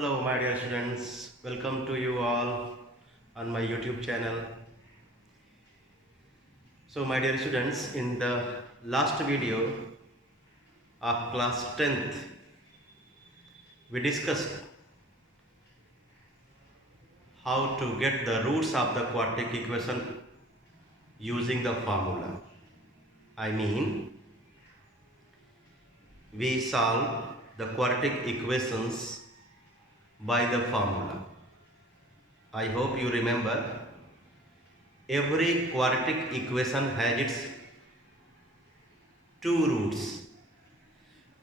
Hello, my dear students. Welcome to you all on my YouTube channel. So, my dear students, in the last video of class 10th, we discussed how to get the roots of the quadratic equation using the formula. I mean, we solve the quadratic equations by the formula. I hope you remember every quadratic equation has its two roots.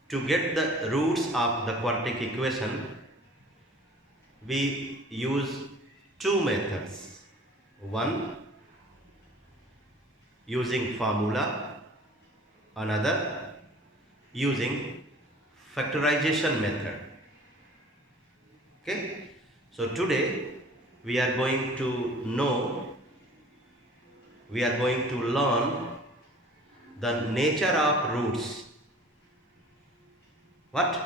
To get the roots of the quadratic equation, we use two methods. One using formula, another using factorization method. Okay? So today we are going to learn the nature of roots. What?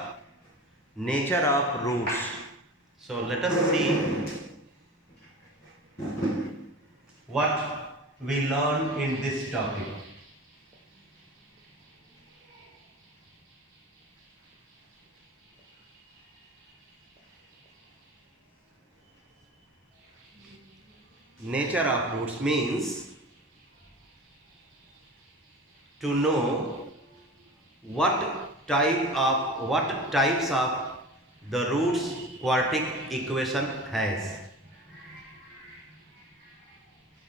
Nature of roots. So let us see what we learn in this topic. Nature of roots means to know what types of the roots quadratic equation has.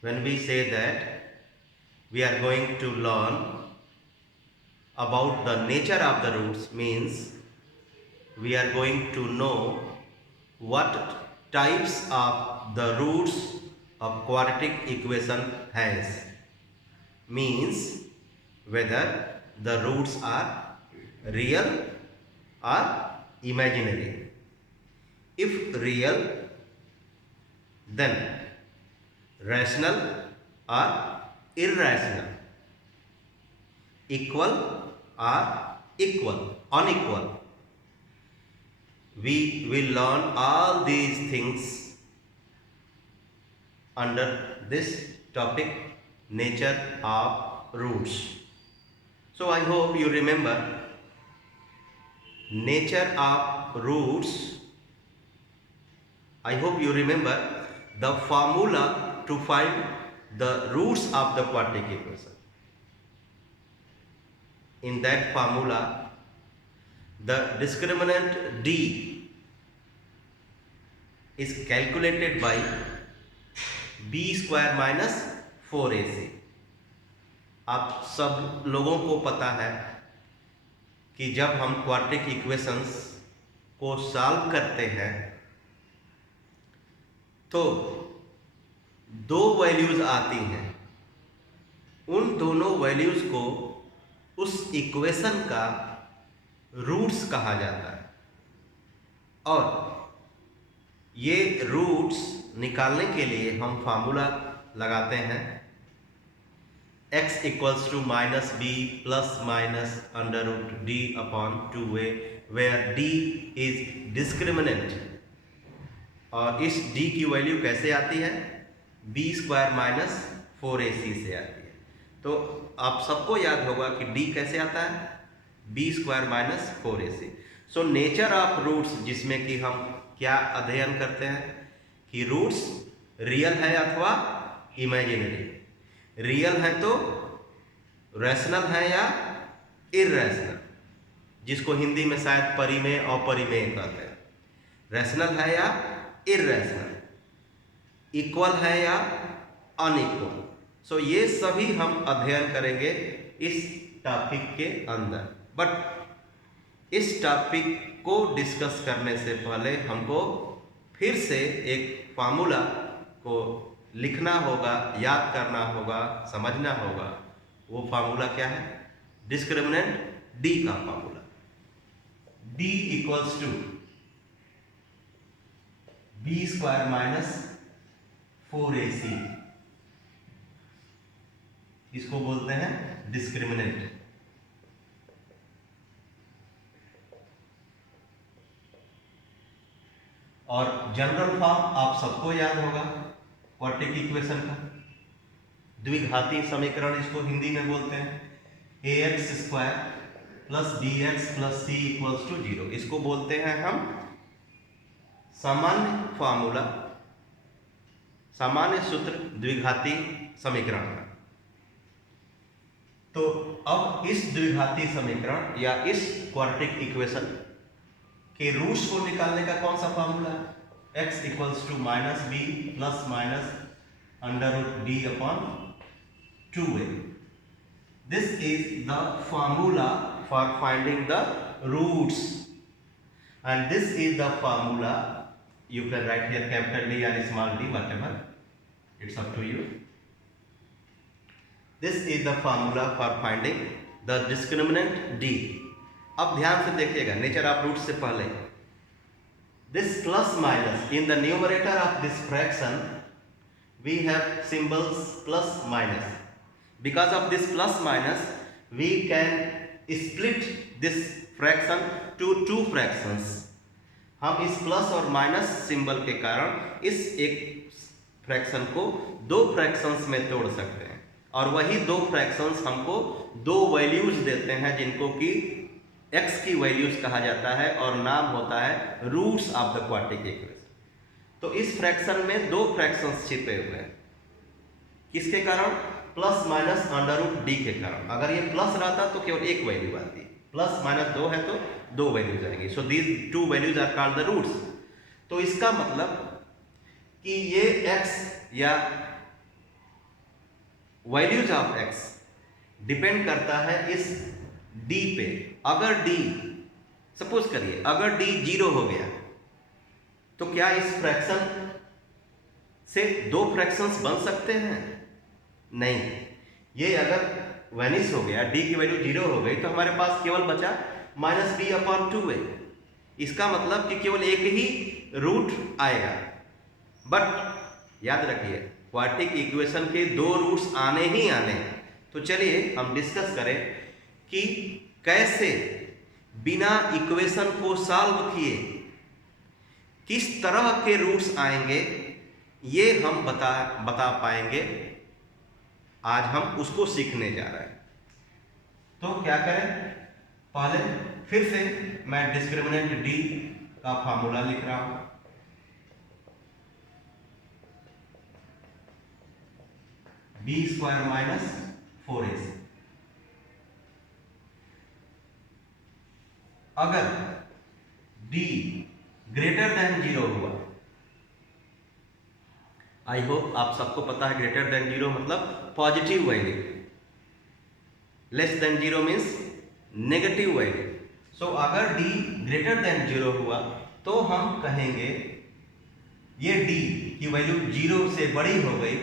When we say that we are going to learn about the nature of the roots, means we are going to know what types of the roots of quadratic equation has, means whether the roots are real or imaginary. If real, then rational or irrational, equal or unequal. We will learn all these things under this topic, nature of roots. So I hope you remember nature of roots. I hope you remember the formula to find the roots of the quadratic equation. In that formula, the discriminant d is calculated by b square minus 4ac. आप सब लोगों को पता है कि जब हम quadratic equations को सॉल्व करते हैं तो दो वैल्यूज आती हैं, उन दोनों वैल्यूज को उस इक्वेशन का रूट्स कहा जाता है और ये रूट्स निकालने के लिए हम फार्मूला लगाते हैं x equals to minus B plus minus under root D upon 2a, where d is discriminant. और इस d की वैल्यू कैसे आती है? b स्क्वायर माइनस 4ac से आती है। तो आप सबको याद होगा कि d कैसे आता है? b square minus 4ac। So nature of roots, जिसमें कि हम क्या अध्ययन करते हैं कि रूट्स रियल है अथवा इमेजिनरी। रियल है तो रैशनल है या इरैशनल, जिसको हिंदी में शायद परिमेय अपरिमेय कहते हैं। रैशनल है या इरैशनल, इक्वल है या अनइक्वल। सो ये सभी हम अध्ययन करेंगे इस टॉपिक के अंदर। बट इस टॉपिक को डिस्कस करने से पहले हमको फिर से एक फार्मूला को लिखना होगा, याद करना होगा, समझना होगा। वो फार्मूला क्या है? डिस्क्रिमिनेंट डी का formula. D equals to B square minus 4ac, इसको बोलते हैं डिस्क्रिमिनेंट। जनरल फॉर्म आप सबको याद होगा क्वाड्रेटिक इक्वेशन का, द्विघाती समीकरण इसको हिंदी में बोलते हैं, ax² + bx + c = 0। इसको बोलते हैं हम सामान्य फॉर्मूला, सामान्य सूत्र द्विघाती समीकरण का। तो अब इस द्विघाती समीकरण या इस क्वाड्रेटिक इक्वेशन के रूट्स को निकालने का कौन सा फॉर्मूला है? x = -b ± √d/2a। This is the formula for finding the roots, and this is the formula. You can write here capital D or small d, whatever, it's up to you. This is the formula for finding the discriminant d. अब ध्यान से देखिएगा, nature of root से पहले this plus minus in the numerator of this fraction we have symbols plus minus. Because of this plus minus we can split this fraction to two fractions. हम इस plus और minus symbol के कारण इस एक fraction को दो fractions में तोड़ सकते हैं, और वही दो फ्रैक्शंस हमको दो वैल्यूज देते हैं जिनको कि x की वैल्यूज कहा जाता है और नाम होता है roots of the quadratic equation. तो इस फ्रैक्शन में दो फ्रैक्शंस छिपे हुए हैं, किसके कारण? प्लस माइनस √d के कारण। अगर ये प्लस रहता तो केवल एक वैल्यू आती, प्लस माइनस 2 है तो दो वैल्यूज आएंगी। So these two values are called the roots. तो इसका मतलब कि ये x या वैल्यूज ऑफ x डिपेंड करता है इस d पे। अगर d, सपोज करिए अगर d 0 हो गया तो क्या इस फ्रैक्शन से दो फ्रैक्शंस बन सकते हैं? नहीं। ये अगर वेनिश हो गया, d की वैल्यू 0 हो गई, तो हमारे पास केवल बचा -b/2a। इसका मतलब कि केवल एक ही रूट आएगा। बट याद रखिए क्वाड्रेटिक इक्वेशन के दो रूट्स आने ही आने हैं। तो चलिए हम डिस्कस करें कि कैसे बिना इक्वेशन को सॉल्व किए किस तरह के रूट्स आएंगे, ये हम बता पाएंगे। आज हम उसको सीखने जा रहे हैं। तो क्या करें? पहले फिर से मैं डिस्क्रिमिनेंट d का फार्मूला लिख रहा हूं। b² - 4ac। अगर d ग्रेटर देन 0 हुआ, आई होप आप सबको पता है ग्रेटर देन 0 मतलब positive value, less than 0 means negative value. So अगर d ग्रेटर देन 0 हुआ तो हम कहेंगे ये d की वैल्यू 0 से बड़ी हो गई,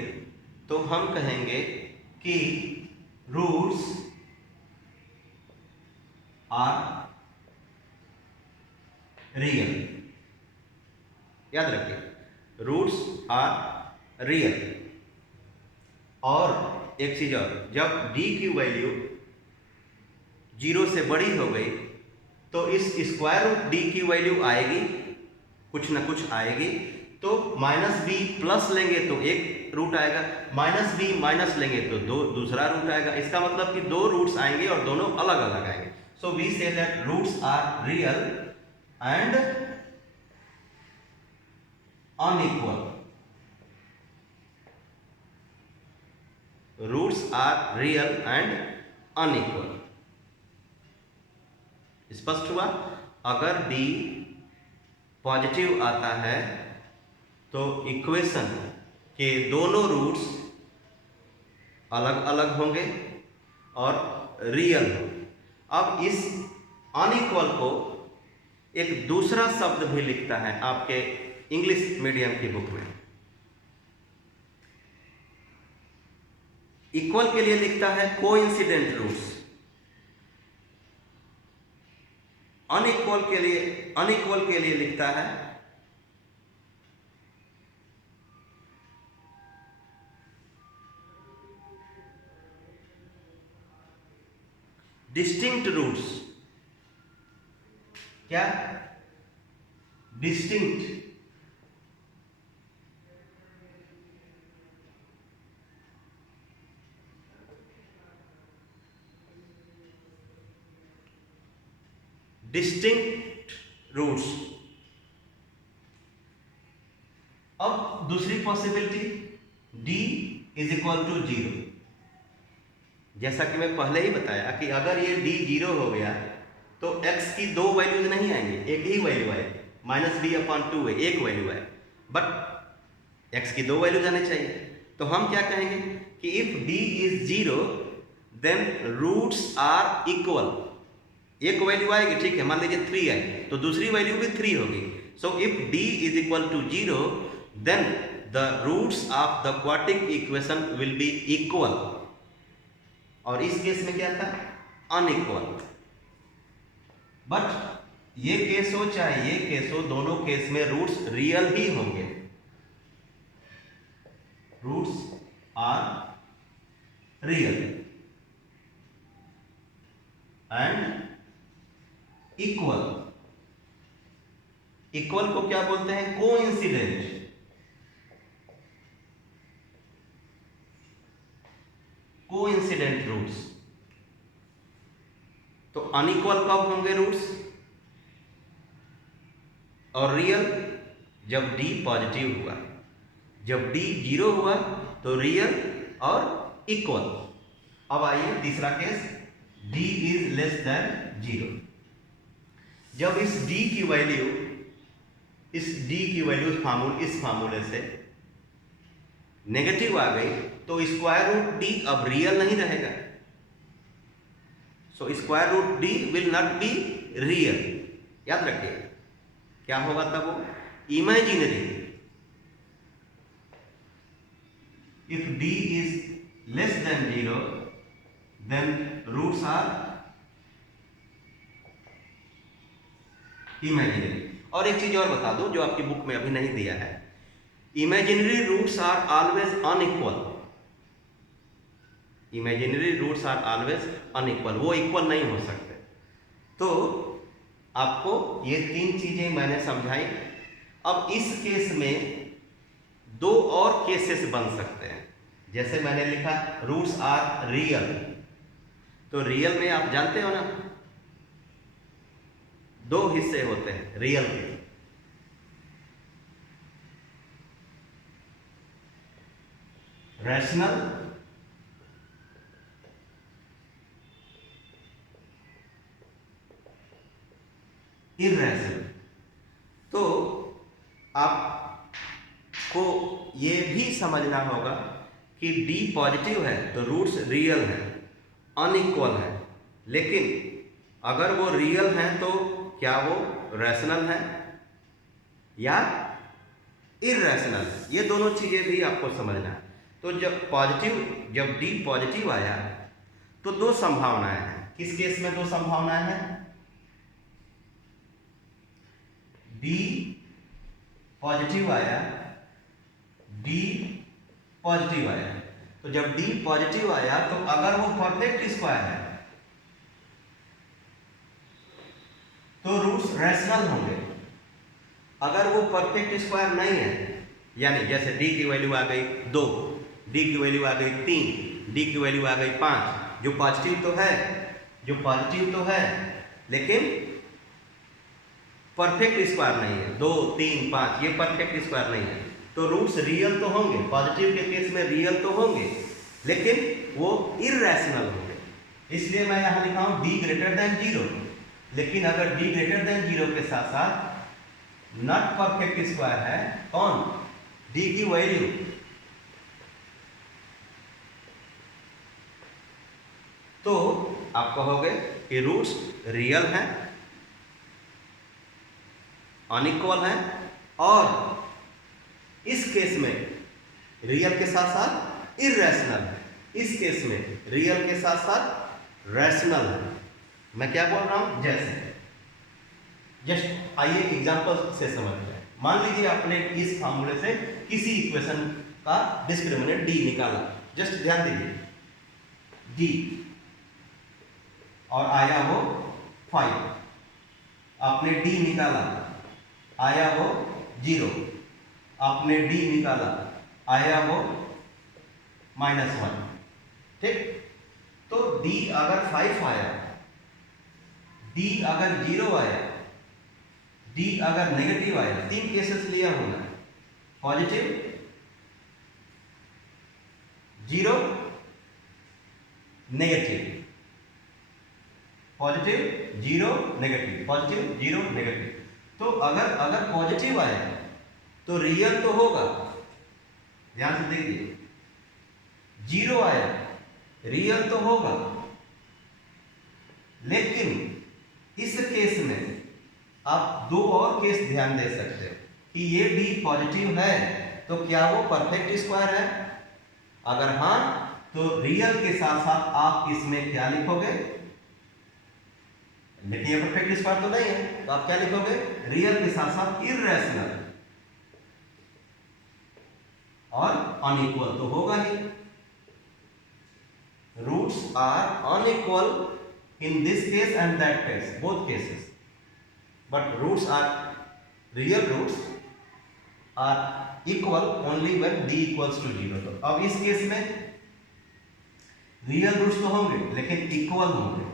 तो हम कहेंगे कि रूट्स आर रियल। याद रखिए रूट्स आर रियल। और एक चीज और, जब d की वैल्यू 0 से बड़ी हो गई तो इस स्क्वायर रूट d की वैल्यू आएगी, कुछ ना कुछ आएगी। तो -b प्लस लेंगे तो एक रूट आएगा, -b माइनस लेंगे तो दूसरा रूट आएगा। इसका मतलब कि दो रूट्स आएंगे और दोनों अलग अलग आएंगे। So we say that roots are real and unequal. Roots are real and unequal. स्पष्ट हुआ? अगर d पॉजिटिव आता है तो इक्वेशन के दोनों रूट्स अलग अलग होंगे और रियल होंगे। अब इस अनइक्वल को एक दूसरा शब्द भी लिखता है आपके इंग्लिश मीडियम की बुक में। इक्वल के लिए लिखता है कोइंसिडेंट रूट्स, अनइक्वल के लिए लिखता है डिस्टिंक्ट रूट्स। क्या? Distinct distinct roots. अब दूसरी possibility d is equal to 0। जैसा कि मैं पहले ही बताया कि अगर ये d 0 हो गया तो x की दो वैल्यूज नहीं आएंगे, एक ही वैल्यू आए, -b/2 है, एक वैल्यू है, बट x की दो वैल्यूज आने चाहिए। तो हम क्या कहेंगे कि if d is 0 then roots are equal. एक वैल्यू आएगी, ठीक है, मान लीजिए 3 आई, तो दूसरी वैल्यू भी 3 होगी। So if d is equal to 0 then the roots of the quadratic equation will be equal. और इस केस में क्या था, अनइक्वल। बट ये केस हो चाहे ये केस हो, दोनों केस में रूट्स रियल ही होंगे। Roots are real and equal. Equal को क्या बोलते हैं, कोइंसिडेंट। Coincident roots. तो अनइक्वल कब होंगे रूट्स और रियल, जब d पॉजिटिव हुआ। जब d 0 हुआ तो रियल और इक्वल। अब आइए तीसरा case, d is less than 0। जब इस d की वैल्यू, इस फार्मूले से नेगेटिव आ गई तो स्क्वायर रूट d अब रियल नहीं रहेगा। So square root d will not be real. याद रखिए क्या होगा तब, वो imaginary. If d is less than 0 then roots are imaginary. और एक चीज और बता दो जो आपकी बुक में अभी नहीं दिया है, imaginary roots are always unequal. Imaginary roots are always unequal, वो इक्वल नहीं हो सकते। तो आपको ये तीन चीजें मैंने समझाई। अब इस केस में दो और केसेस बन सकते हैं। जैसे मैंने लिखा रूट्स आर रियल, तो रियल में आप जानते हो ना, दो हिस्से होते हैं रियल के। Rational irrational. तो आपको ये भी समझना होगा कि d पॉजिटिव है तो रूट्स रियल हैं, अनइक्वल है। लेकिन अगर वो रियल हैं तो क्या वो रैशनल है या इरैशनल, ये दोनों चीजें भी आपको समझना है। तो जब d पॉजिटिव आया तो दो संभावनाएं हैं। किस केस में दो संभावनाएं हैं, d पॉजिटिव आया, d पॉजिटिव आया। तो जब d पॉजिटिव आया तो अगर वो परफेक्ट स्क्वायर है तो रूट्स रैशनल होंगे। अगर वो परफेक्ट स्क्वायर नहीं है, यानी जैसे d की वैल्यू आ गई 2, d की वैल्यू आ गई 3, d की वैल्यू आ गई 5, जो पॉजिटिव तो है लेकिन परफेक्ट स्क्वायर नहीं है। 2, 3, 5 ये परफेक्ट स्क्वायर नहीं है, तो रूट्स रियल तो होंगे, पॉजिटिव के केस में रियल तो होंगे, लेकिन वो इरैशनल होंगे। इसलिए मैं यहां लिखा हूं d ग्रेटर देन 0। लेकिन अगर d ग्रेटर देन 0 के साथ साथ नॉट परफेक्ट स्क्वायर है, कौन, d की वैल्यू, तो आप कहोगे कि रूट्स रियल हैं, अनइक्वल है, और इस केस में रियल के साथ साथ इरैशनल है, इस केस में रियल के साथ साथ रैशनल है। मैं क्या बोल रहा हूं, जस्ट आइए एग्जांपल से समझते हैं। मान लीजिए आपने इस फार्मूले से किसी इक्वेशन का डिस्क्रिमिनेंट d निकाला, जस्ट ध्यान दीजिए d, और आया वो 5। आपने d निकाला, आया वो 0, आपने d निकाला, आया वो -1। ठीक, तो d अगर 5 आया, डी अगर जीरो आया, डी अगर नेगेटिव आया, 3 केसेस लिया होना, positive, zero, negative, positive, zero, negative, positive, zero, negative. तो अगर पॉजिटिव आया तो रियल तो होगा, ध्यान से देखिए, जीरो आया रियल तो होगा, लेकिन इस केस में आप 2 और केस ध्यान दे सकते हो कि ये भी पॉजिटिव है तो क्या वो परफेक्ट स्क्वायर है? अगर हाँ तो रियल के साथ साथ आप इसमें क्या लिखोगे? लेकिन ये परफेक्ट स्क्वायर तो नहीं है, तो आप क्या लिखोगे? रियल के साथ साथ इर्रेशनल, और अनइक्वल तो होगा ही। Roots are unequal in this case and that case, both cases, but roots are, real roots are equal only when d equals to 0। तो अब इस केस में रियल रूट्स तो होंगे लेकिन इक्वल होंगे,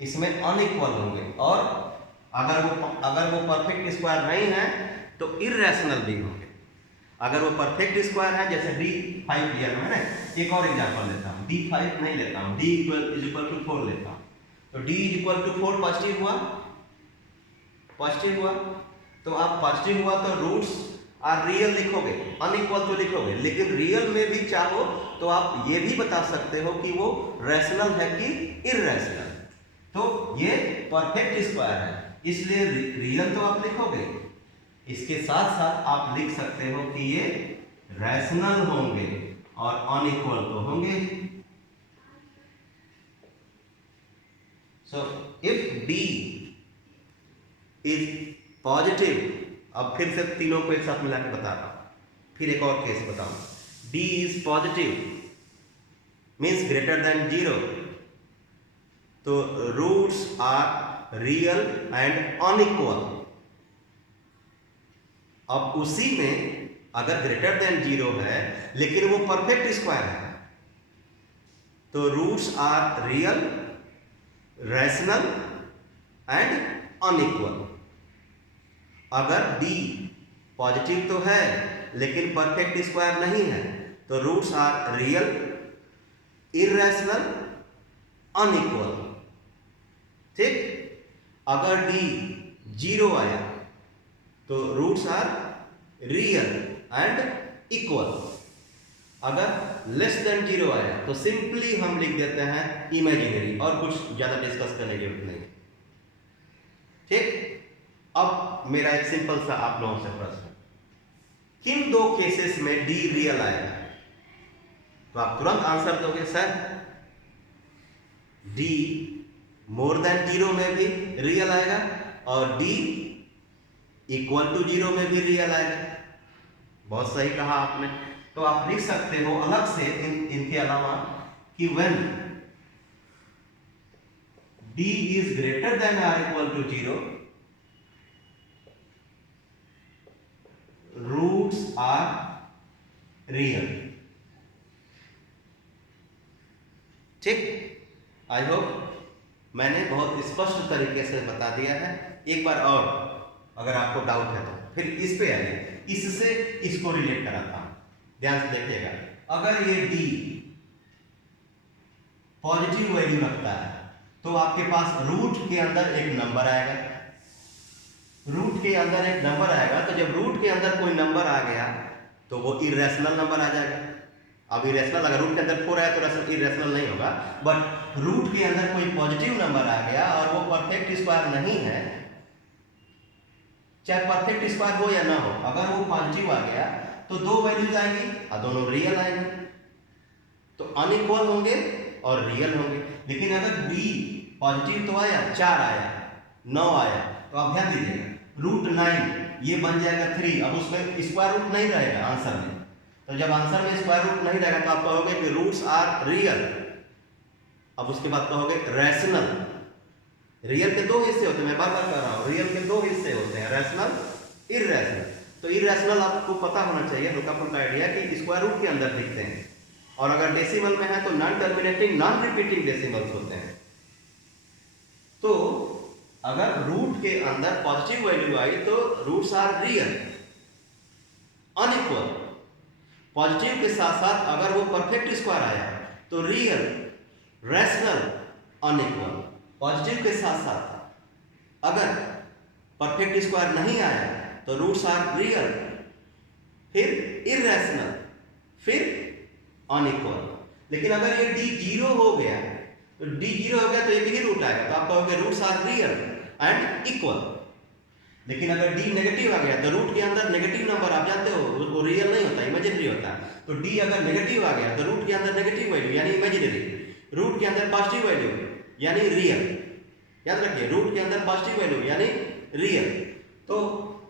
इसमें अनइक्वल होंगे, और अगर वो परफेक्ट स्क्वायर नहीं है तो इर्रेशनल भी होंगे। अगर वो परफेक्ट स्क्वायर है, जैसे d5 लिया मैंने, एक और एग्जांपल लेता हूँ, d5 नहीं लेता हूँ, d = 4 लेता हूँ। तो d = 4 पॉजिटिव हुआ, पॉजिटिव हुआ, तो आप पॉजिटिव हुआ तो रूट्स आर रियल लिखोगे, अनइक्वल तो लिखोगे, लेकिन रियल में भी चाहो तो आप ये भी बता सकते हो कि वो रैशनल है कि इर्रेशनल। तो ये परफेक्ट स्क्वायर है, इसलिए रियल तो आप लिखोगे, इसके साथ साथ आप लिख सकते हो कि ये रैशनल होंगे और अनइक्वल तो होंगे। सो इफ d इज पॉजिटिव, अब फिर से तीनों को एक साथ मिला के बता रहा हूं, फिर एक और केस बताऊं, d is positive means greater than 0, तो roots are real and unequal. अब उसी में अगर ग्रेटर देन 0 है लेकिन वो परफेक्ट स्क्वायर है, तो roots are real, rational and unequal. अगर d पॉजिटिव तो है लेकिन परफेक्ट स्क्वायर नहीं है, तो roots are real, irrational, unequal. ठीक, अगर d 0 आया तो roots are real and equal. अगर लेस देन 0 आया तो सिंपली हम लिख देते हैं इमेजिनरी, और कुछ ज्यादा डिस्कस करने की जरूरत नहीं। ठीक, अब मेरा एक सिंपल सा आप लोगों से प्रश्न, किन 2 केसेस में d रियल आएगा? तो आप तुरंत आंसर दोगे, सर d मोर देन 0 में भी रियल आएगा और d इक्वल टू 0 में भी रियल आएगा। बहुत सही कहा आपने। तो आप लिख सकते हो अलग से इनके अलावा कि when d is greater than or equal to 0, roots are real। ठीक, आई होप मैंने बहुत स्पष्ट तरीके से बता दिया है। एक बार और अगर आपको डाउट है तो फिर इस पे आइए, इससे इसको रिलेट कराता हूं, ध्यान से देखिएगा। अगर ये d पॉजिटिव वैल्यू रखता है तो आपके पास रूट के अंदर एक नंबर आएगा, रूट के अंदर एक नंबर आएगा, तो जब रूट के अंदर कोई नंबर आ गया तो वो इरेशनल नंबर आ जाएगा। अब इरेशनल, अगर रूट के अंदर 4 आया तो इरेशनल नहीं होगा, बट रूट के अंदर कोई पॉजिटिव नंबर आ गया और वो परफेक्ट स्क्वायर नहीं है, चाहे परफेक्ट स्क्वायर हो या ना हो, अगर वो पॉजिटिव आ गया तो 2 वैल्यूज आएंगी और दोनों रियल आएंगे, तो अनइक्वल होंगे और रियल होंगे। लेकिन अगर b पॉजिटिव तो आया, 4 आया, 9 आया, तो आप ध्यान दीजिएगा, रूट 9 ये बन जाएगा 3। अब उसमें स्क्वायर रूट नहीं रहेगा आंसर में, तो जब आंसर में स्क्वायर रूट नहीं रहेगा तो आप कहोगे कि रूट्स आर रियल। अब उसके बाद कहोगे रैशनल। रियल के 2 हिस्से होते हैं, मैं बार बार कह रहा हूँ, रियल के 2 हिस्से होते हैं, रैशनल, इररैशनल। तो इररैशनल आपको पता होना चाहिए, हल्का फुल्का आइडिया कि स्क्वायर रूट के अंदर दिखते हैं, और अगर डेसिमल में है तो non terminating non repeating decimals होते हैं। तो अगर रूट के अंदर पॉजिटिव वैल्यू आई तो roots are real unequal. Positive के साथ साथ अगर वो परफेक्ट स्क्वायर आया तो रियल रैशनल अनइक्वल। पॉजिटिव के साथ साथ अगर परफेक्ट स्क्वायर नहीं आया तो रूट्स आर रियल, फिर इररेशनल, फिर अनइक्वल। लेकिन अगर ये डी जीरो हो गया तो डी जीरो हो गया तो एक ही रूट आएगा, तो आप कहोगे roots are real and equal. लेकिन अगर डी नेगेटिव आ गया तो रूट के अंदर नेगेटिव नंबर आप जानते हो वो रियल नहीं होता, इमेजिनरी होता है। तो डी अगर नेगेटिव आ गया तो रूट के अंदर नेगेटिव वैल्यू यानी इमेजिनरी, रूट के अंदर पॉजिटिव वैल्यू यानी रियल। याद रखिए रूट के अंदर पॉजिटिव वैल्यू यानी रियल। तो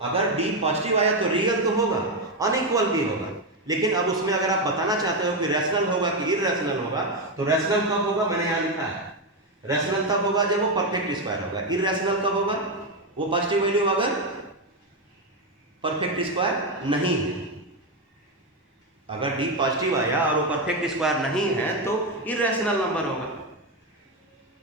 अगर डी पॉजिटिव आया तो रियल तो होगा, अनइक्वल भी होगा। लेकिन अब उसमें अगर आप बताना चाहते हो कि रैशनल होगा कि इररेशनल होगा, तो रैशनल कब होगा, मैंने यहाँ लिखा है रैशनल तब होगा जब वो परफेक्ट स्क्वायर होगा। इररेशनल कब होगा, वो पॉजिटिव वैल्यू अगर परफेक्ट स्क्वायर नहीं है। अगर डी पॉजिटिव आया और वो परफेक्ट स्क्वायर नहीं है तो इररेशनल नंबर होगा,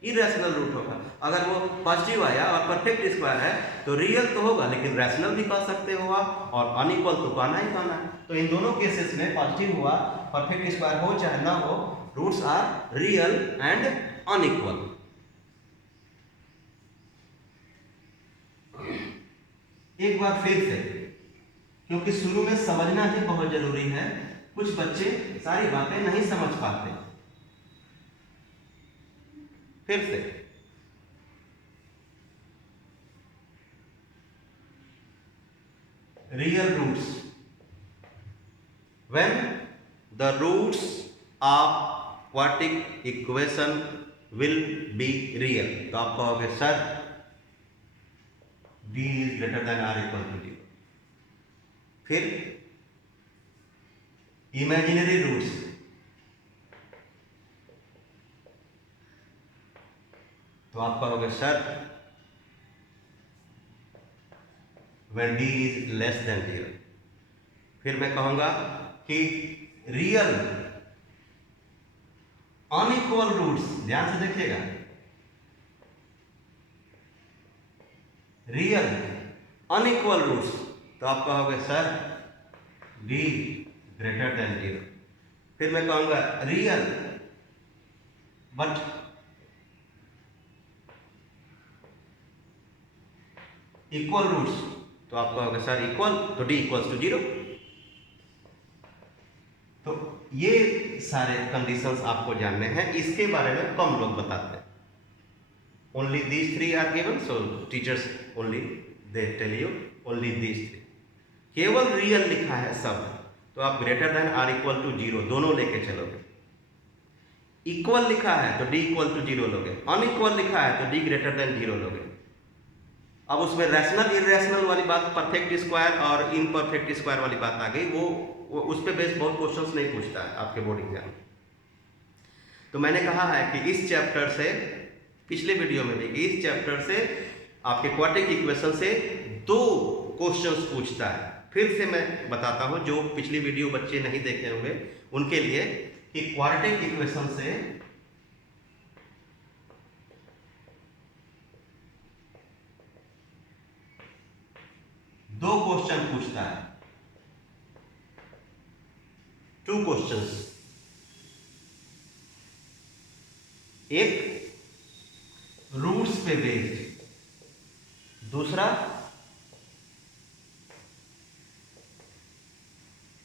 इररेशनल रूट होगा। अगर वो पॉजिटिव आया और परफेक्ट स्क्वायर है तो रियल तो होगा लेकिन रैशनल भी कह सकते हो आप, और अनइक्वल तो कहना ही कहना है। तो इन दोनों केसेस में पॉजिटिव हुआ, परफेक्ट स्क्वायर हो चाहे ना हो, roots are real and unequal. एक बार फिर से, क्योंकि शुरू में समझना ही बहुत जरूरी है, कुछ बच्चे सारी बातें नहीं समझ पाते। फिर से real roots, when the roots of quadratic equation will be real. तो आप कहोगे sir d is greater than or equal to 0। फिर इमेजिनरी रूट्स, तो आप कहोगे sir when d is less than 0। फिर मैं कहूंगा कि रियल अनइक्वल रूट्स, ध्यान से देखिएगा, रियल अनइक्वल रूट्स, तो आप कहोगे सर d ग्रेटर देन 0। फिर मैं कहूंगा रियल बट इक्वल रूट्स, तो आप कहोगे सर इक्वल, तो d इक्वल्स टू 0। तो ये सारे कंडीशंस आपको जानने हैं, इसके बारे में कम लोग बताते हैं। Only these 3 are given, so teachers only they tell you only these 3। केवल रियल लिखा है सब, तो आप greater than or equal to 0 दोनों लेके चलोगे। इक्वल लिखा है तो d इक्वल टू 0 लोगे, अनइक्वल लिखा है तो d ग्रेटर देन 0 लोगे। अब उसमें रैशनल इररेशनल वाली बात, परफेक्ट स्क्वायर और इनपरफेक्ट स्क्वायर वाली बात आ गई, वो उस पे बेस बहुत क्वेश्चंस नहीं पूछता है आपके बोर्ड एग्जाम। तो मैंने कहा है कि इस चैप्टर से, पिछले वीडियो में भी, इस चैप्टर से आपके क्वाड्रेटिक इक्वेशन से 2 क्वेश्चंस पूछता है। फिर से मैं बताता हूं, जो पिछली वीडियो बच्चे नहीं देखे होंगे उनके लिए, कि क्वाड्रेटिक इक्वेशन से दो क्वेश्चन पूछता है, 2 क्वेश्चंस। एक रूट्स पे बेस्ड, दूसरा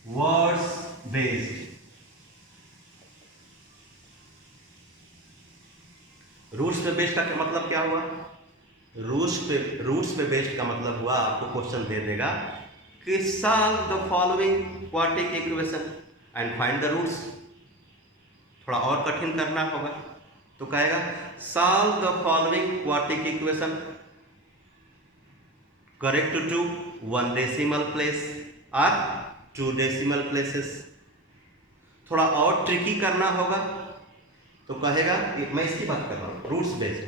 वर्ड्स बेस्ड। रूट्स पे बेस्ड का मतलब क्या हुआ, रूट्स पे बेस्ड का मतलब हुआ, आपको क्वेश्चन दे देगा कि solve the following quadratic equation and find the roots. थोड़ा और कठिन करना होगा तो कहेगा solve the following quadratic equation correct to 1 decimal place और 2 डेसिमल प्लेसेस। थोड़ा और ट्रिकी करना होगा तो कहेगा, मैं इसकी बात कर रहा हूं roots based.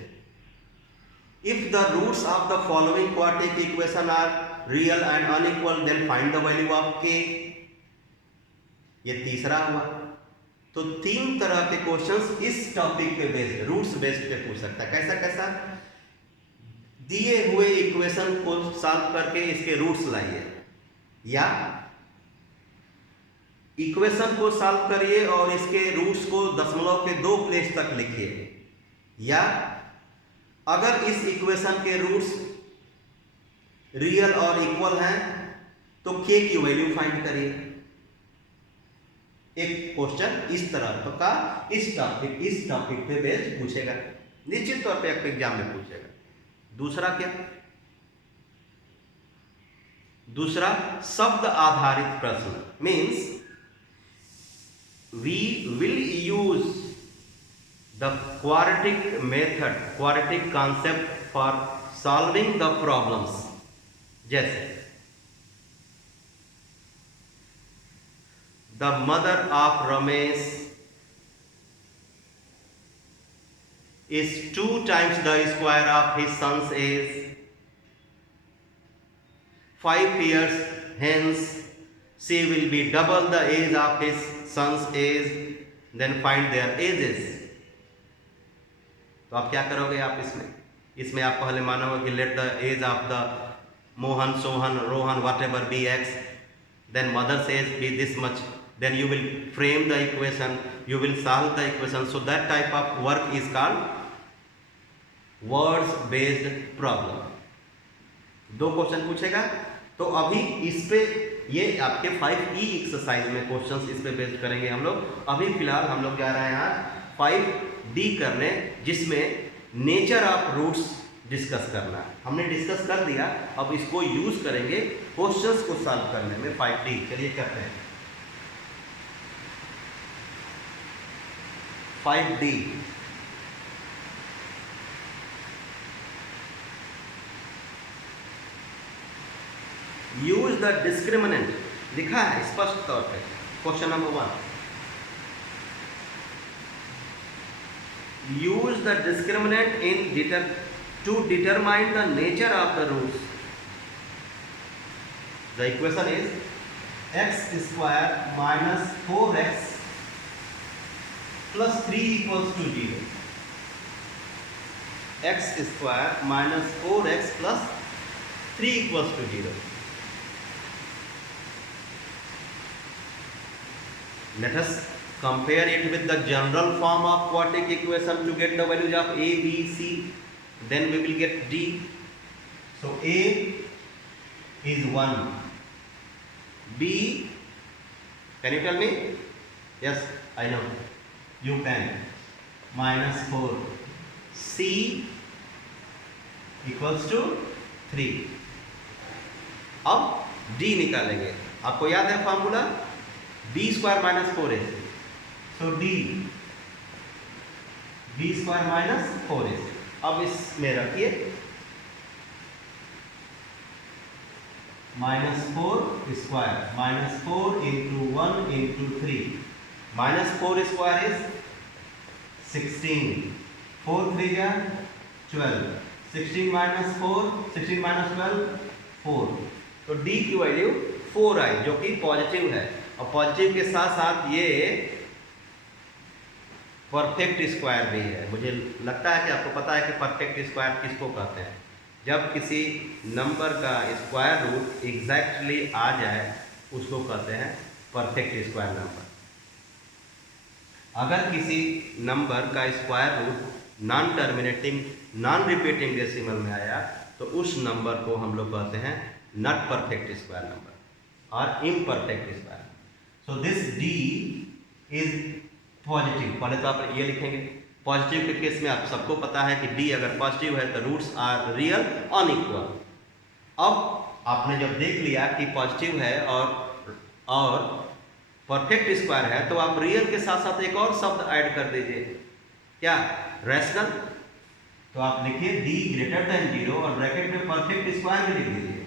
If the roots of the following quadratic equation are real and unequal then find the value of k। ये तीसरा हुआ। तो 3 तरह के क्वेश्चंस इस टॉपिक पे बेस्ड, रूट्स बेस्ड पे पूछ सकता है। कैसा कैसा? दिए हुए इक्वेशन को सॉल्व करके इसके रूट्स लाइए, या इक्वेशन को सॉल्व करिए और इसके रूट्स को दशमलव के 2 प्लेस तक लिखिए, या अगर इस इक्वेशन के रूट्स रियल और इक्वल हैं तो k की वैल्यू फाइंड करिए। एक क्वेश्चन इस तरह का इस टॉपिक पे बेस्ड पूछेगा, निश्चित तौर पे एग्जाम में पूछेगा। दूसरा क्या? दूसरा शब्द आधारित प्रश्न, means we will use the quadratic method, quadratic concept for solving the problems. जैसे the mother of Ramesh is 2 times the square of his son's age. 5 years hence she will be double the age of his son's age. Then find their ages. तो आप क्या करोगे? आप इसमें आप पहले मानोगे कि let the age of the Mohan, Sohan, Rohan, whatever be x, then mother's age be this much. Then you will frame the equation, you will solve the equation. So that type of work is called words based problem. 2 question पूछेगा। तो अभी इस पे ये आपके 5E exercise में questions इस पे बेस्ड करेंगे हम लोग। अभी फिलहाल हम लोग जा रहे हैं आज 5D करने, जिसमें नेचर ऑफ रूट्स डिस्कस करना है। हमने डिस्कस कर दिया, अब इसको यूज करेंगे क्वेश्चंस को सॉल्व करने में 5D। चलिए करते हैं 5D। यूज द डिस्क्रिमिनेंट, लिखा है स्पष्ट तौर पे। Question number 1, use the discriminant to determine the nature of the roots. The equation is x square minus 4x plus 3 equals to 0. X square minus 4x plus 3 equals to 0. Let us compare it with the general form of quadratic equation to get the values of a, b, c. Then we will get d. So a is 1. B, can you tell me? Yes, I know. You can. Minus 4. C equals to 3. अब D निकालेंगे। आपको याद है formula? B square minus 4AC. So D square minus 4AC. अब इसमें रखिए minus 4 square, minus 4 into 1 into 3, minus 4 square is 16, 4 3 जा 12, 16 minus 4, 16 minus 12 4। तो D की वैल्यू 4 आई, जो कि पॉजिटिव है। और पॉजिटिव के साथ साथ ये परफेक्ट स्क्वायर भी है। मुझे लगता है कि आपको पता है कि परफेक्ट स्क्वायर किसको कहते हैं। जब किसी नंबर का स्क्वायर रूट एग्जैक्टली आ जाए उसको कहते हैं परफेक्ट स्क्वायर नंबर। अगर किसी नंबर का square root non terminating non repeating decimal में आया तो उस नंबर को हम लोग कहते हैं नॉट परफेक्ट स्क्वायर नंबर और imperfect square. So this D is positive. पहले तो आप ये लिखेंगे, पॉजिटिव के केस में आप सबको पता है कि D अगर पॉजिटिव है तो रूट्स आर रियल अनइक्वल। अब आपने जब देख लिया कि पॉजिटिव है और परफेक्ट स्क्वायर है तो आप रियल के साथ साथ एक और शब्द ऐड कर दीजिए, क्या? रैशनल। तो आप लिखिए D ग्रेटर देन 0 और ब्रैकेट में परफेक्ट स्क्वायर भी लिख दीजिए।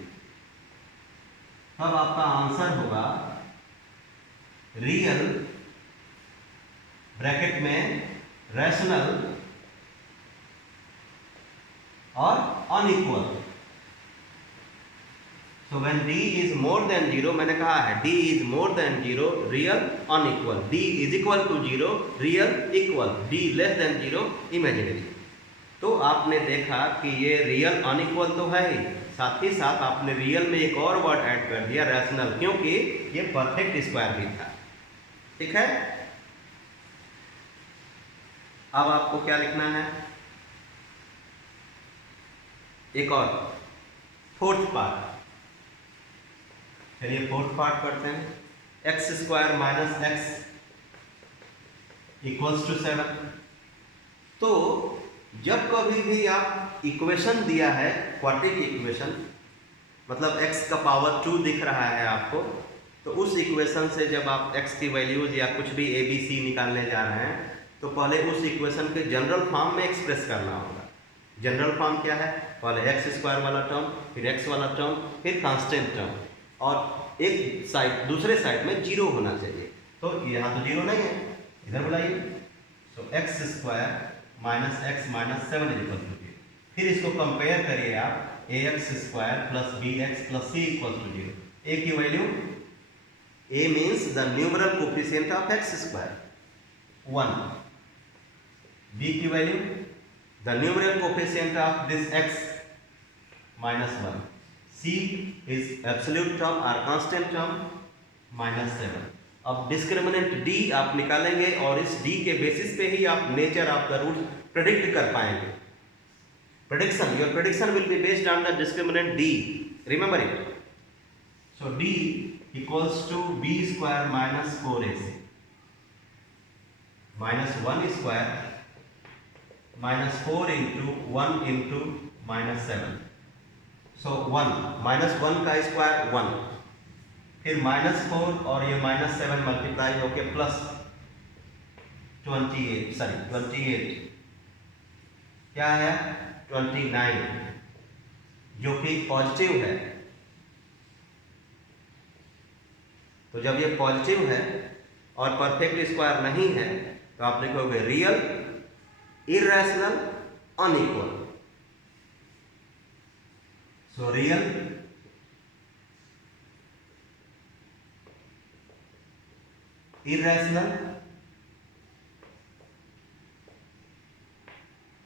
तब आपका आंसर होगा रियल ब्रैकेट में रैशनल और अनइक्वल। तो So when d is more than 0, मैंने कहा है d is more than 0 real unequal, d is equal to 0 real equal, d less than 0 imaginary। तो आपने देखा कि ये रियल अनइक्वल तो है ही, साथ ही साथ आपने रियल में एक और वर्ड ऐड कर दिया रैशनल, क्योंकि ये परफेक्ट स्क्वायर भी था। ठीक है, अब आपको क्या लिखना है, एक और फोर्थ पार्ट। चलिए फोर्थ पार्ट करते हैं। X square minus x equals to 7। तो जब कभी भी आप इक्वेशन दिया है, क्वाड्रेटिक इक्वेशन, मतलब x का पावर 2 दिख रहा है आपको, तो उस इक्वेशन से जब आप x की वैल्यूज या कुछ भी a b c निकालने जा रहे हैं, तो पहले उस इक्वेशन के जनरल फॉर्म में एक्सप्रेस करना होगा। जनरल फॉर्म क्या है, पहले एक्स स्क्वायर वाला टर्म, फिर x वाला टर्म, फिर कांस्टेंट टर्म, और एक साइड दूसरे साइड में 0 होना चाहिए। तो यहाँ तो 0 नहीं है, इधर बुलाइए। तो X square minus X minus 7 is equal to 0। फिर इसको कंपेयर करिए आप, A X square plus B X plus C equal to 0। A की वैल्यू, A means the numeral coefficient of X square 1, B की value the numeral coefficient of this X minus 1, C is absolute term और constant term minus 7। अब discriminant d आप निकालेंगे और इस d के बेसिस पे ही आप nature of the root predict कर पाएंगे। Prediction, your prediction will be based on the discriminant d, remember it. So d equals to b square minus 4ac minus 1 square minus 4 into 1 into minus 7। So 1 minus 1 का square 1, फिर minus 4 और ये minus 7 multiply होके plus 28 क्या है 29, जो कि positive है। तो जब ये पॉजिटिव है और परफेक्ट स्क्वायर नहीं है, तो आप लिखोगे real, irrational, unequal. So real, irrational,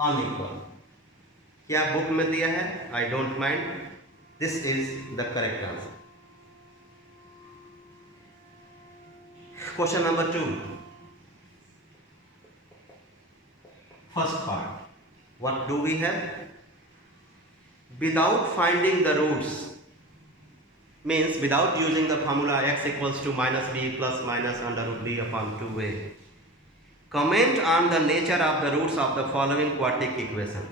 unequal। क्या बुक में दिया है, I don't mind, this is the correct answer. Question number 2, first part, what do we have, without finding the roots, means without using the formula x equals to minus b plus minus under root b upon 2a. Comment on the nature of the roots of the following quadratic equation.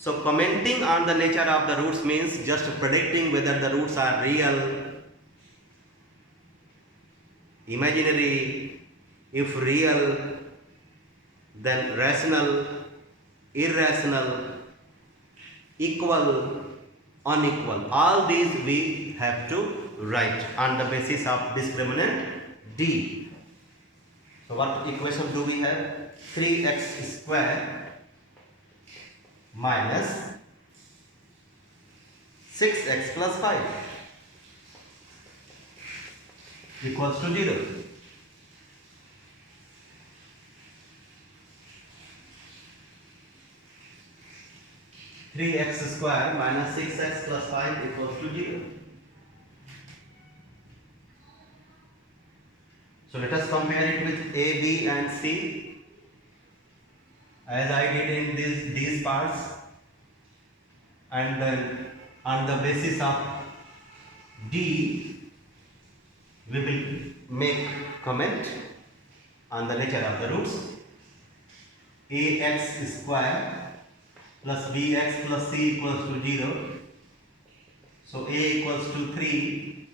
So commenting on the nature of the roots means just predicting whether the roots are real, imaginary, if real then rational, irrational, equal, unequal. All these we have to write on the basis of discriminant d. So what equation do we have? 3x square minus 6x plus 5 equals to 0. Three x square minus 6x plus 5 equals to 0. So let us compare it with a, b and c, as I did in these parts, and then on the basis of d we will make comment on the nature of the roots. Ax square plus bx plus c equals to 0. So a equals to 3,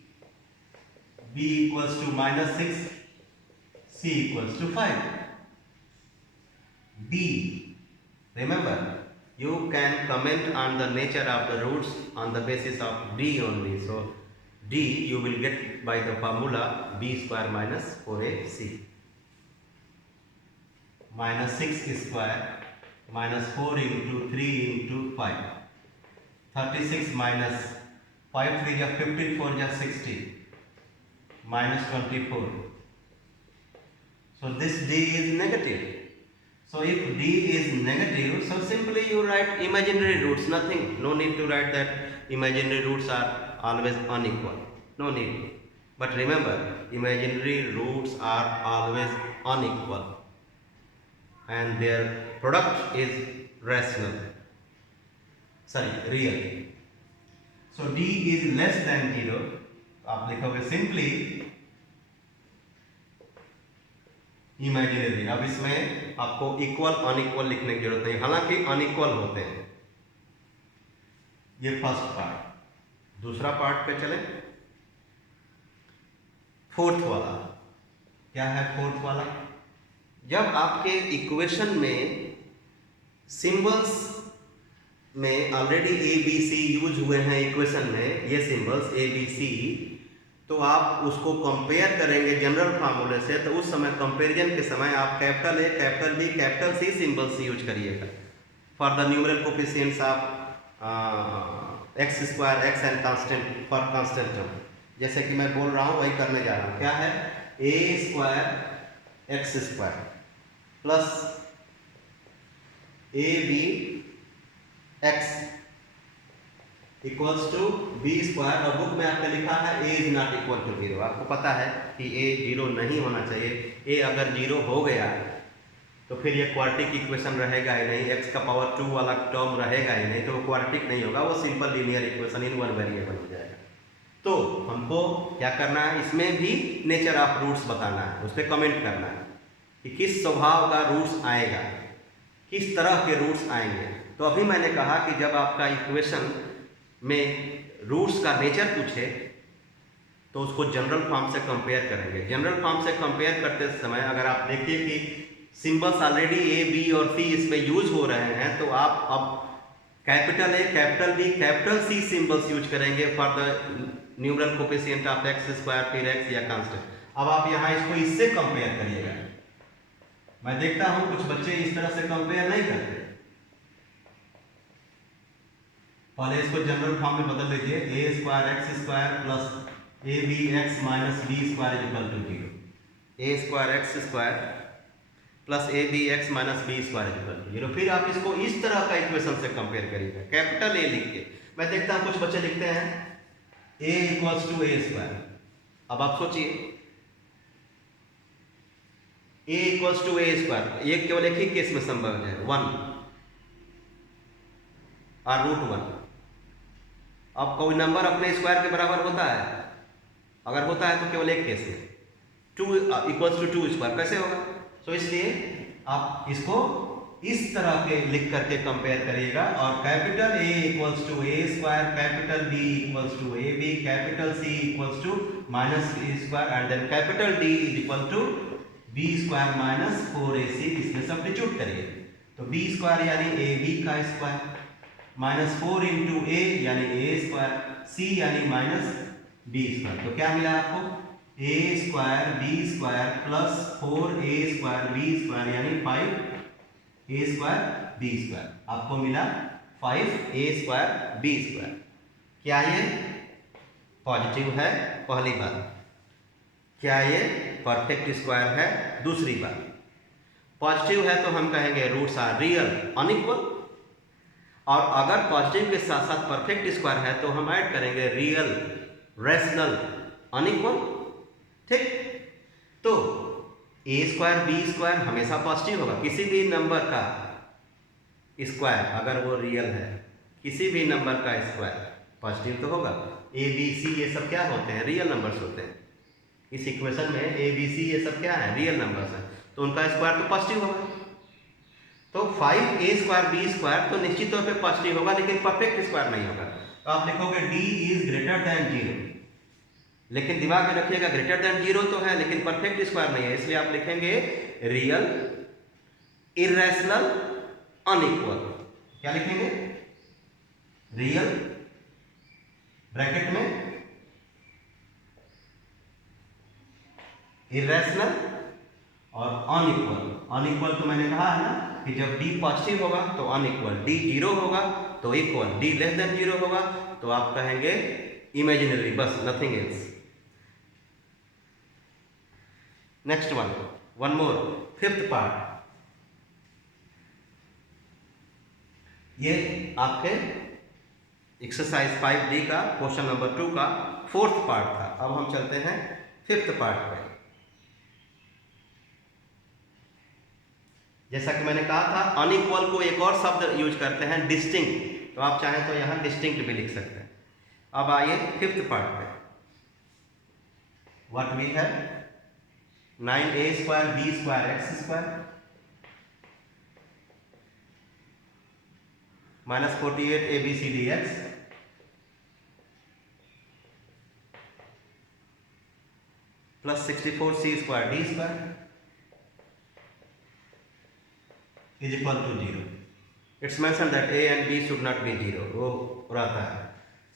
b equals to minus 6, c equals to 5. D, remember, you can comment on the nature of the roots on the basis of d only. So d you will get by the formula b square minus 4ac minus 6 square minus 4 into 3 into 5, 36 minus 5 3 या 15 4 या 60 minus 24. So this d is negative. So if d is negative, so simply you write imaginary roots, nothing. No need to write that imaginary roots are always unequal. No need. But remember, imaginary roots are always unequal and their product is rational. Sorry, real. So d is less than 0. आप लिखोगे simply imaginary. अब इसमें आपको equal unequal लिखने की जरूरत नहीं, हालांकि अनइक्वल होते हैं. ये फर्स्ट पार्ट. दूसरा पार्ट पे चले. फोर्थ वाला क्या है? फोर्थ वाला, जब आपके इक्वेशन में सिंबल्स में already A B C use हुए हैं इक्वेशन में, ये सिंबल्स ए बी सी, तो आप उसको कंपेयर करेंगे जनरल फार्मूले से, तो उस समय कंपैरिजन के समय आप capital A, capital B, capital C symbols use करिएगा for the numeral coefficients of X square, X and constant for constant term. जैसे कि मैं बोल रहा हूँ वही करने जा रहा हूँ. क्या है? A square X square plus A B X equals to B square. और बुक में आपने लिखा है A is not equal to 0. आपको पता है कि ए 0 नहीं होना चाहिए. ए अगर 0 हो गया तो फिर ये क्वाड्रेटिक इक्वेशन रहेगा ही नहीं, एक्स का पावर 2 वाला टर्म रहेगा ही नहीं, तो वो क्वाड्रेटिक नहीं होगा, वो simple linear equation in one variable हो जाएगा. तो हमको क्या करना है? इसमें भी नेचर ऑफ रूट्स बताना है, उस पर कमेंट करना है कि किस स्वभाव का रूट्स आएगा, किस तरह के रूट्स आएंगे. तो अभी मैंने कहा कि जब आपका इक्वेशन में रूट्स का नेचर पूछे तो उसको जनरल फॉर्म से कंपेयर करेंगे. जनरल फॉर्म से कंपेयर करते समय अगर आप देखिए कि सिंबल्स ऑलरेडी ए बी और सी इसमें यूज हो रहे हैं, तो आप अब capital A, capital B, capital C symbols use करेंगे for the numeral coefficient of X square फिर एक्स या कांस्टेंट. अब आप यहाँ इसको इससे कंपेयर करिएगा. मैं देखता हूँ कुछ बच्चे इस तरह से कंपेयर नहीं करते. पहले इसको जनरल फॉर्म में बदल लीजिए. A square X square plus A B X minus B square is equal to 0. A square X square plus A B X minus B square is equal to 0. फिर आप इसको इस तरह का इक्वेशन से कंपेयर करिएगा, कैपिटल ए लिख के. मैं देखता हूँ कुछ बच्चे लिखते हैं ए इक्वल्स टू ए स्क्वायर. अब आप सोचिए ए इक्वल्स टू ए स्क्वायर, ये केवल एक ही केस में संभव है, 1 और √1. अब कोई नंबर अपने स्क्वायर के बराबर होता है? अगर होता है तो केवल एक केस में 2 इक्वल्स टू 2 स्क्वायर. कैसे होगा? तो इसलिए आप इसको इस तरह के लिख करके कंपेयर करिएगा. और capital A equals to A square, capital B equals to A B, capital C equals to minus B square and then capital D is equal to B square minus 4ac. इसमें substitute करिए तो B square यानी A B का square minus 4 into A यानी A square, सी यानी minus B square. तो क्या मिला आपको? A square B square plus 4a square B square यानी 5a स्क्वायर बी स्क्वायर. आपको मिला 5a स्क्वायर बी स्क्वायर. क्या ये पॉजिटिव है? पहली बात. क्या ये परफेक्ट स्क्वायर है? दूसरी बात. पॉजिटिव है तो हम कहेंगे रूट्स आर रियल अनइक्वल, और अगर पॉजिटिव के साथ साथ परफेक्ट स्क्वायर है तो हम ऐड करेंगे रियल रैशनल अनइक्वल. ठीक. तो ए स्क्वायर बी स्क्वायर हमेशा पॉजिटिव होगा. किसी भी नंबर का स्क्वायर अगर वो रियल है, किसी भी नंबर का स्क्वायर पॉजिटिव तो होगा. ए बी सी ये सब क्या होते हैं? रियल नंबर्स होते हैं. इस इक्वेशन में ए बी सी ये सब क्या है? रियल नंबर्स हैं, तो उनका स्क्वायर तो पॉजिटिव होगा. तो 5a स्क्वायर बी स्क्वायर तो निश्चित तौर पे पॉजिटिव होगा, लेकिन परफेक्ट स्क्वायर नहीं होगा. तो आप लिखोगे d इज ग्रेटर देन 0. लेकिन दिमाग में रखिएगा ग्रेटर देन 0 तो है लेकिन परफेक्ट स्क्वायर नहीं है, इसलिए आप लिखेंगे रियल इरेशनल अनइक्वल. क्या लिखेंगे? रियल ब्रैकेट में इरेशनल और अनइक्वल. अनइक्वल तो मैंने कहा है ना कि जब d पॉजिटिव होगा तो अनइक्वल, d 0 होगा तो इक्वल, d लेस देन 0 होगा तो आप कहेंगे imaginary, बस nothing else. Next one more, fifth part. ये आपके एक्सरसाइज 5D का क्वेश्चन नंबर 2 का फोर्थ पार्ट था. अब हम चलते हैं फिफ्थ पार्ट पे. जैसा कि मैंने कहा था, अनइक्वल को एक और शब्द यूज करते हैं, डिस्टिंक्ट. तो आप चाहें तो यहां डिस्टिंक्ट भी लिख सकते हैं. अब आइए फिफ्थ पार्ट पे. What we have 9a square b square x square minus 48 abc dx plus 64 c square d square is equal to 0. It's mentioned that a and b should not be 0. वो रहता है.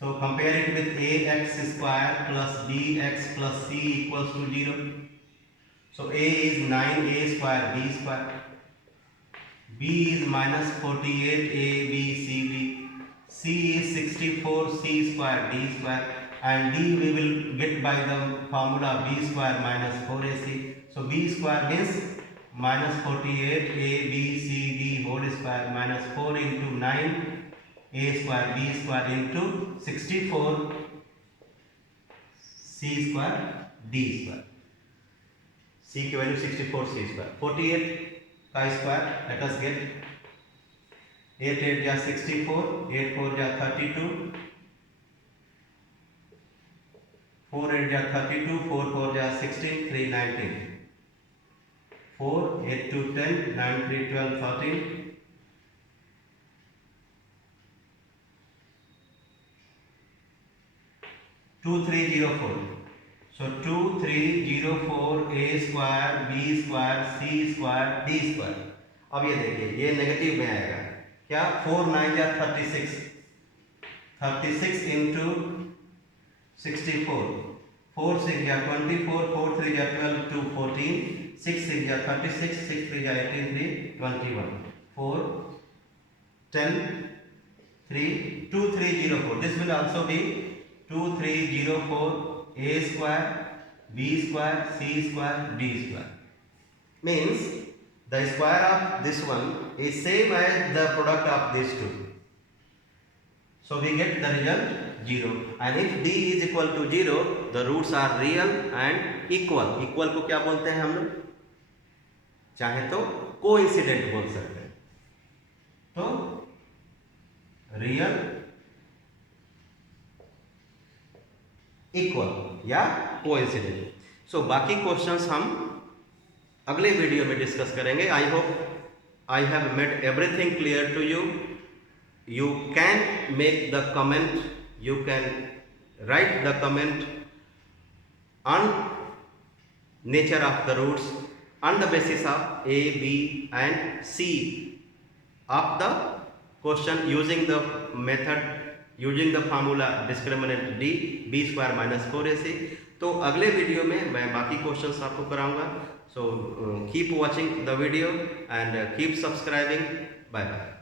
So compare it with ax square plus bx plus c equals to 0. So a is 9a square b square, b is minus 48 abcd, c is 64 c square d square, and d we will get by the formula b square minus 4ac. So b square means minus 48 abcd whole square minus 4 into 9 a square b square into 64 c square d square. c की value 64 c square, 48 का square, let us gate 8 8 जा 64, 8 4 जा 32, 4 8 जा 32, 4 4 जा 16, 3 19, 4 8 2 10, 9 3 12 13, 2 3 0 4. So 2 3 0 4 a square b square c square d square. अब ये देखिए, ये नेगेटिव में आएगा. क्या 4 9 या 36, 36 इंटू 64, 4 6 या 24, 4 3 या 12 2 14, 6 6 या 36, 6 3 या 18 3 21, 4 10 3 2 3 0 4. This will also be 2 3 0 4 a square b square c square d square. Means the square of this one is same as the product of these two. So we get the result 0. And if d is equal to 0, the roots are real and equal. Equal को क्या बोलते हैं हम लोग? चाहे तो coincident बोल सकते हैं. तो रियल, इक्वल या कोइंसिडेंट. सो बाकी क्वेश्चंस हम अगले वीडियो में डिस्कस करेंगे. I hope I have made everything clear to you. You can make the comment, you can write the comment on nature of the roots on the basis of a, b and c of the question using the method, using the formula discriminant d b square minus 4ac. तो अगले video में मैं बाकी questions आपको कराऊंगा. So keep watching the video and keep subscribing. Bye bye.